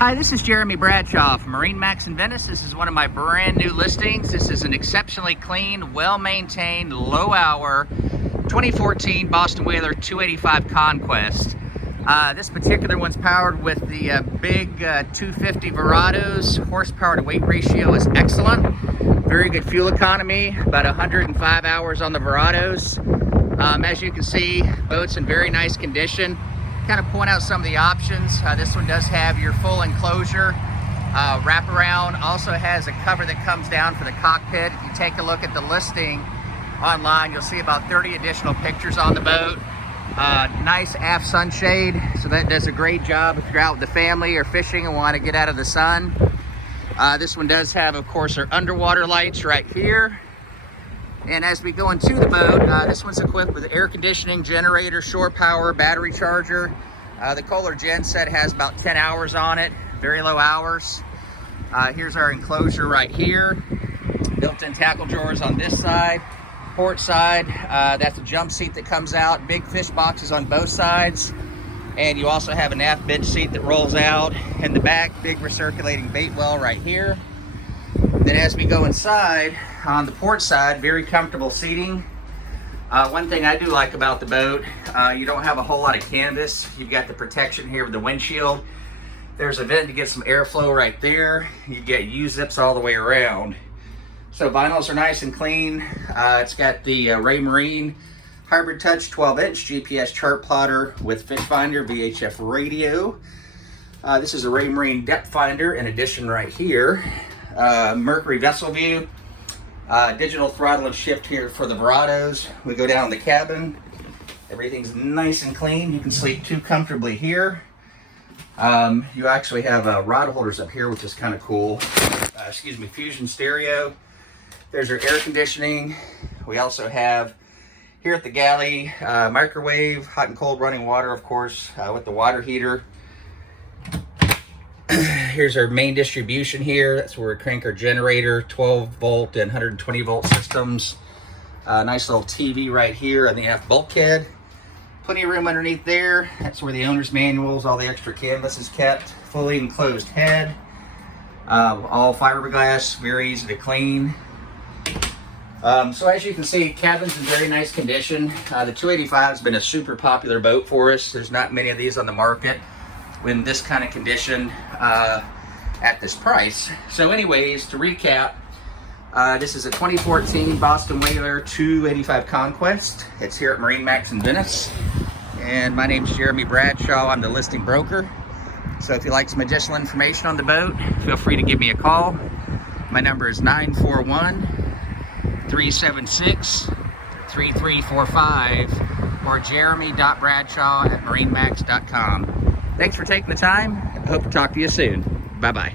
Hi, this is Jeremy Bradshaw from MarineMax in Venice. This is one of my brand new listings. This is an exceptionally clean, well-maintained, low-hour 2014 Boston Whaler 285 Conquest. This particular one's powered with the big 250 Verados. Horsepower to weight ratio is excellent. Very good fuel economy, about 105 hours on the Verados. As you can see, boat's in very nice condition. Kind of point out some of the options. This one does have your full enclosure wraparound. Also has a cover that comes down for the cockpit. If you take a look at the listing online, you'll see about 30 additional pictures on the boat. Nice aft sunshade, so that does a great job if you're out with the family or fishing and want to get out of the sun. This one does have, of course, our underwater lights right here. And as we go into the boat, this one's equipped with air conditioning, generator, shore power, battery charger. The Kohler gen set has about 10 hours on it, very low hours. Here's our enclosure right here. Built-in tackle drawers on this side. Port side, that's a jump seat that comes out. Big fish boxes on both sides. And you also have an aft bench seat that rolls out. In the back, big recirculating bait well right here. Then as we go inside, on the port side, very comfortable seating. One thing I do like about the boat, you don't have a whole lot of canvas. You've got the protection here with the windshield. There's a vent to get some airflow right there. You get U-zips all the way around. So vinyls are nice and clean. It's got the Ray Marine Hybrid Touch 12-inch GPS chart plotter with fish finder, VHF radio. This is a Ray Marine depth finder in addition right here. Mercury vessel view, digital throttle and shift here for the Verados. We go down in the cabin. Everything's nice and clean. You can sleep too comfortably here. You actually have rod holders up here, which is kind of cool. Fusion stereo. There's our air conditioning. We also have here at the galley microwave, hot and cold running water, of course, with the water heater. Here's our main distribution here. That's where we crank our generator, 12 volt and 120 volt systems. Nice little TV right here on the aft bulkhead. Plenty of room underneath there. That's where the owner's manuals, all the extra canvas is kept. Fully enclosed head. All fiberglass, very easy to clean. So as you can see, cabin's in very nice condition. The 285 has been a super popular boat for us. There's not many of these on the market in this kind of condition at this price. So anyways, to recap, this is a 2014 Boston Whaler 285 Conquest. It's here at MarineMax in Venice. And my name's Jeremy Bradshaw. I'm the listing broker. So if you'd like some additional information on the boat, feel free to give me a call. My number is 941-376-3345 or jeremy.bradshaw@marinemax.com. Thanks for taking the time. I hope to talk to you soon. Bye-bye.